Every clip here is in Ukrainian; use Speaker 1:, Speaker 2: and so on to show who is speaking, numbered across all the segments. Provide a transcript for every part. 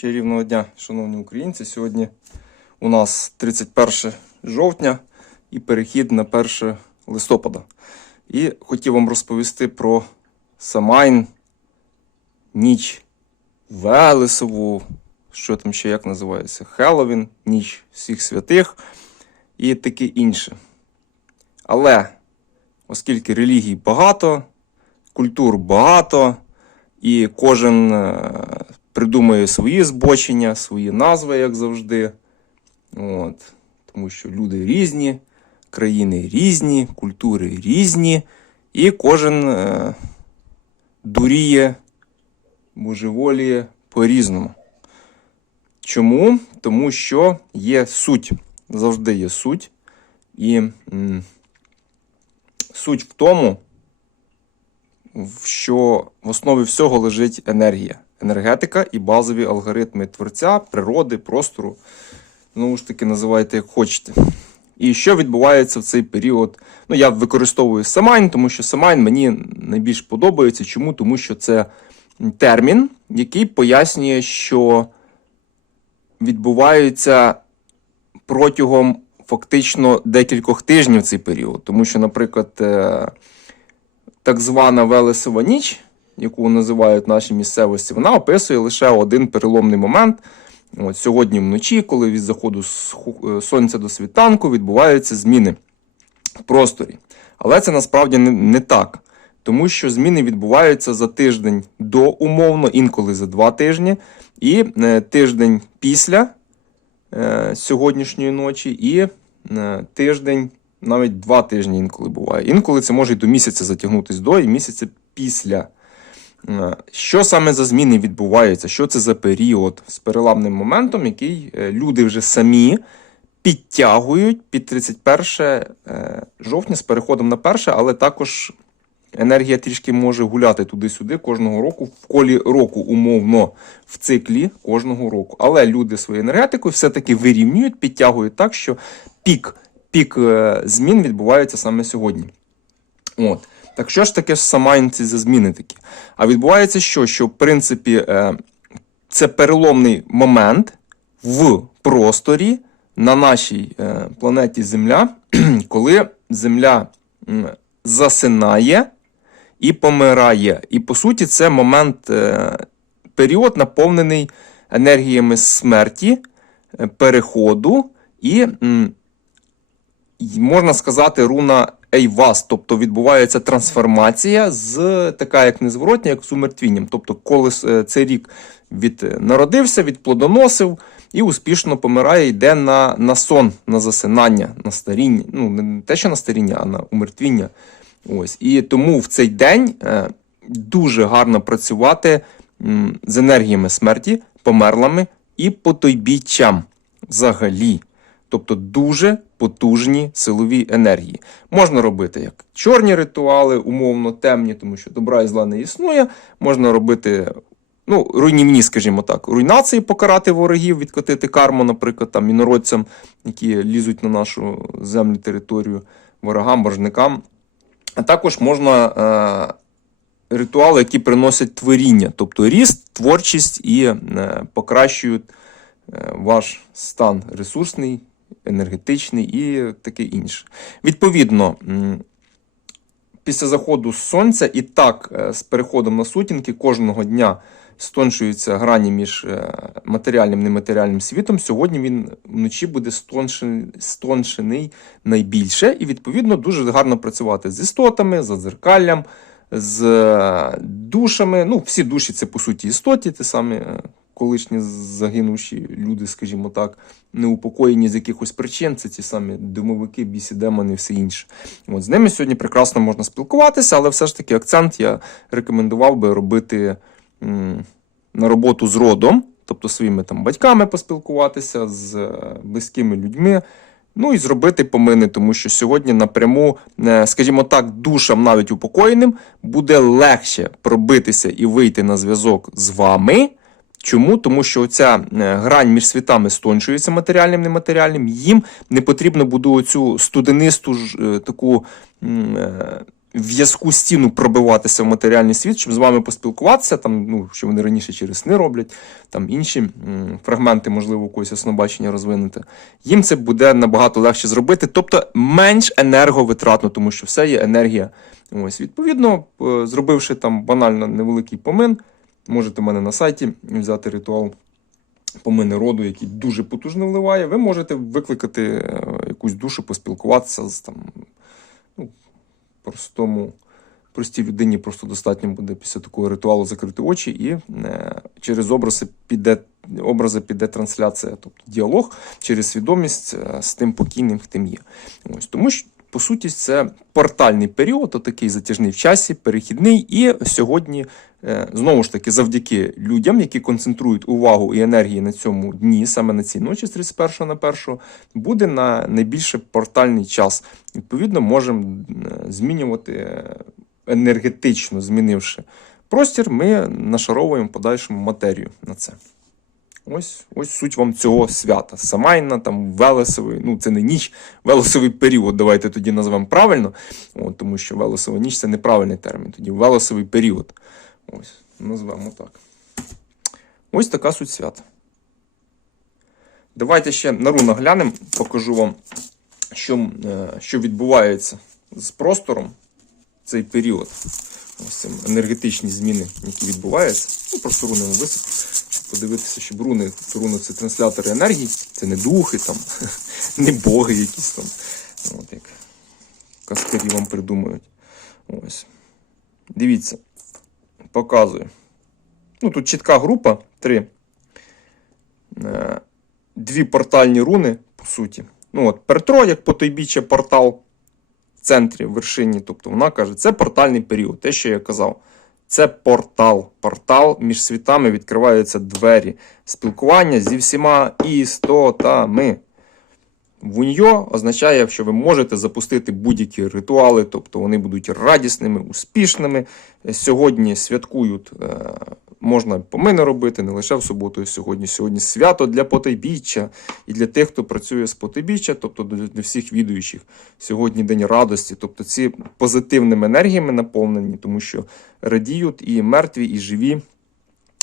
Speaker 1: Чарівного дня, шановні українці. Сьогодні у нас 31 жовтня і перехід на 1 листопада. І хотів вам розповісти про Самайн, ніч Велесову, що там ще як називається, Хеллоуін, ніч всіх святих і таке інше. Але оскільки релігій багато, культур багато, і кожен е, придумує свої збочення, свої назви, як завжди. От. Тому що люди різні, країни різні, культури різні, і кожен е, дуріє, божеволіє по-різному. Чому? Тому що є суть. Завжди є суть. І м, суть в тому, що в основі всього лежить енергія, енергетика і базові алгоритми творця, природи, простору. Знову ж таки, називайте як хочете. І що відбувається в цей період? Ну, я використовую Самайн, тому що Самайн мені найбільш подобається. Чому? Тому що це термін, який пояснює, що відбувається протягом фактично декількох тижнів цей період. Тому що, наприклад, е, так звана Велесова ніч, яку називають наші місцевості, вона описує лише один переломний момент. От Сьогодні вночі, коли від заходу е, сонця до світанку відбуваються зміни в просторі. Але це насправді не, так. Тому що зміни відбуваються за тиждень до умовно, інколи за два тижні, і е, тиждень після е, сьогоднішньої ночі, і е, тиждень, навіть два тижні інколи буває. Інколи це може й до місяця затягнутися до і місяця після. Е, Що саме за зміни відбуваються? Що це за період з переламним моментом, який е, люди вже самі підтягують під 31 е, жовтня з переходом на перше, але також енергія трішки може гуляти туди-сюди кожного року, в колі року, умовно, в циклі кожного року. Але люди своєю енергетикою все-таки вирівнюють, підтягують так, що пік, пік змін відбувається саме сьогодні. От. Так що ж таке ж Самайн ці за зміни такі? А відбувається що? Що, в принципі, е, це переломний момент в просторі на нашій е, планеті Земля, коли Земля засинає і помирає. І по суті, це момент, е, період наповнений енергіями смерті, переходу і можна сказати, руна Ейвас, тобто відбувається трансформація з така, як незворотня, як з умертвінням. Тобто, коли е, цей рік від е, народився, відплодоносив і успішно помирає, йде на, на сон, на засинання, на старіння. Ну, не те, що на старіння, а на умертвіння. Ось. І тому в цей день е, дуже гарно працювати з енергіями смерті, померлими і потойбіччям взагалі. Тобто дуже потужні силові енергії. Можна робити як чорні ритуали, умовно темні, тому що добра і зла не існує. Можна робити ну, руйнівні, скажімо так, руйнації, покарати ворогів, відкотити карму, наприклад, там, інородцям, які лізуть на нашу землю, територію, ворогам, боржникам. А також можна е, ритуали, які приносять творіння, тобто ріст, творчість і е, покращують е, ваш стан ресурсний, енергетичний і таке інше. Відповідно, після заходу сонця і так е, з переходом на сутінки кожного дня стоншуються грані між е, матеріальним і нематеріальним світом. Сьогодні він вночі буде стоншений, найбільше, і відповідно дуже гарно працювати з істотами, за дзеркаллям, з е, душами. Ну, всі душі це по суті істоті, ті самі е, колишні загинувші люди, скажімо так, неупокоєні з якихось причин. Це ті самі домовики, бісі, демони і все інше. От з ними сьогодні прекрасно можна спілкуватися, але все ж таки акцент я рекомендував би робити м, на роботу з родом, тобто своїми там батьками поспілкуватися, з е, близькими людьми. Ну і зробити помини, тому що сьогодні напряму, е, скажімо так, душам навіть упокоєним буде легше пробитися і вийти на зв'язок з вами. Чому? Тому що ця грань між світами стончується матеріальним нематеріальним. Їм не потрібно буде оцю студенисту е, таку е, в'язку стіну пробиватися в матеріальний світ, щоб з вами поспілкуватися, там, ну, що вони раніше через сни роблять, там інші фрагменти, можливо, якогось яснобачення розвинути. Їм це буде набагато легше зробити, тобто менш енерговитратно, тому що все є енергія. Ось, відповідно, е, зробивши там банально невеликий помин, можете в мене на сайті взяти ритуал помини роду, який дуже потужно вливає, ви можете викликати е, якусь душу, поспілкуватися з там, ну, простому, простій людині просто достатньо буде після такого ритуалу закрити очі, і е, через образи піде, образи піде трансляція, тобто діалог через свідомість е, з тим покійним, хтим є. Ось, тому що. По суті, це портальний період, отакий затяжний в часі, перехідний. І сьогодні, знову ж таки, завдяки людям, які концентрують увагу і енергії на цьому дні, саме на цій ночі з 31 на 1, буде на найбільше портальний час. Відповідно, можемо е, змінювати е, енергетично, змінивши простір, ми нашаровуємо подальшому матерію на це. Ось, ось суть вам цього свята. Самайна, там Велесовий, ну це не ніч, Велесовий період, давайте тоді назвемо правильно, От, тому що Велесова ніч це неправильний термін. Тоді Велесовий період. Ось, назвемо так. Ось така суть свята. Давайте ще на рунах глянемо, покажу вам, що, е, що відбувається з простором цей період. Ось енергетичні зміни, які відбуваються. Ну, просто руни вам подивитися, щоб руни, руни це транслятори енергії, це не духи, там, не боги якісь там. От як каскарі вам придумують. Ось. Дивіться, показую. Ну, тут чітка група, три. Е, Дві портальні руни, по суті. Ну, от, Пертро, як потойбіччя портал в центрі, в вершині. Тобто вона каже, це портальний період, те, що я казав. Це портал. Портал між світами відкриваються двері спілкування зі всіма істотами. Вуньо означає, що ви можете запустити будь-які ритуали, тобто вони будуть радісними, успішними. Сьогодні святкують, е, можна помини робити не лише в суботу сьогодні. Сьогодні свято для потайбіччя і для тих, хто працює з потайбіччя, тобто для всіх відуючих. Сьогодні день радості, тобто ці позитивними енергіями наповнені, тому що радіють і мертві, і живі.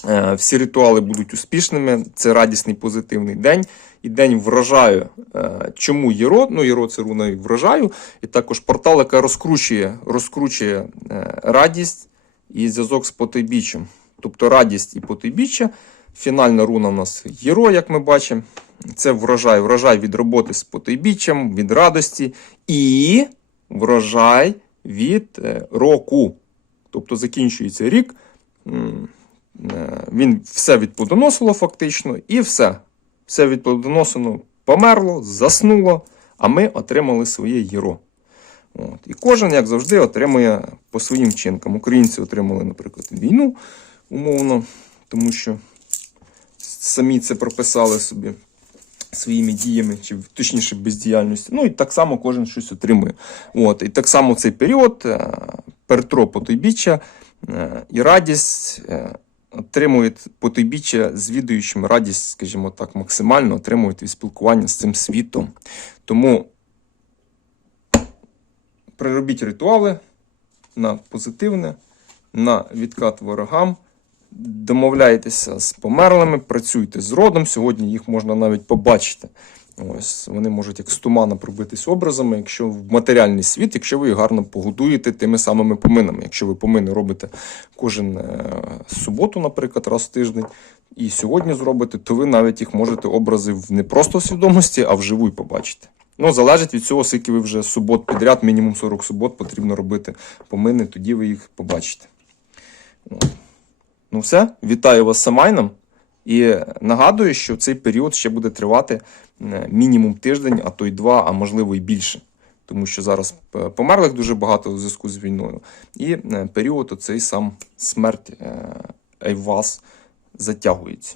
Speaker 1: Е, Всі ритуали будуть успішними. Це радісний позитивний день. І день врожаю. Е, Чому Єро? Ну, Єро це руна і врожаю. І також портал, яка розкручує, розкручує е, радість і зв'язок з потойбіччям. Тобто радість і потойбіччя. Фінальна руна у нас Єро, як ми бачимо. Це врожай. Врожай від роботи з потойбіччям, від радості і врожай від року. Тобто закінчується рік. Е, Він все відплодоносило фактично, і все. Все відплодоносено померло, заснуло, а ми отримали своє єро. От. І кожен, як завжди, отримує по своїм вчинкам. Українці отримали, наприклад, війну умовно, тому що самі це прописали собі своїми діями, чи точніше бездіяльністю. Ну і так само кожен щось отримує. От. І так само цей період е, Пертро Потойбіччя е, і радість. Отримують потойбіччя з відуючим радість, скажімо так, максимально отримують від спілкування з цим світом. Тому приробіть ритуали на позитивне, на відкат ворогам. Домовляйтеся з померлими, працюйте з родом. Сьогодні їх можна навіть побачити. Ось вони можуть як з тумана пробитись образами, якщо в матеріальний світ, якщо ви їх гарно погодуєте тими самими поминами. Якщо ви помини робите кожен е, суботу, наприклад, раз в тиждень, і сьогодні зробите, то ви навіть їх можете образи не просто в свідомості, а вживу й побачити. Ну, залежить від цього, скільки ви вже субот підряд, мінімум 40 субот потрібно робити помини, тоді ви їх побачите. Ну все, вітаю вас Самайном. І нагадую, що цей період ще буде тривати е, мінімум тиждень, а то й два, а можливо і більше. Тому що зараз е, померлих дуже багато у зв'язку з війною. І е, період оцей сам смерть Айвас затягується.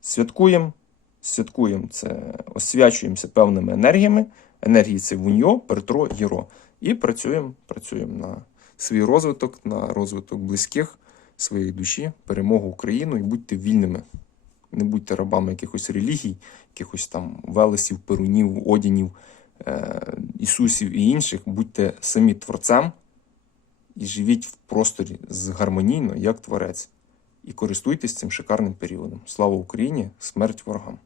Speaker 1: Святкуємо, святкуємо це, освячуємося певними енергіями. Енергії це вуньо, пертро, єро. І працюємо, працюємо на свій розвиток, на розвиток близьких своєї душі, перемогу Україну і будьте вільними. Не будьте рабами якихось релігій, якихось там велесів, перунів, одінів, е, Ісусів і інших. Будьте самі творцем і живіть в просторі з гармонійно, як творець. І користуйтесь цим шикарним періодом. Слава Україні! Смерть ворогам!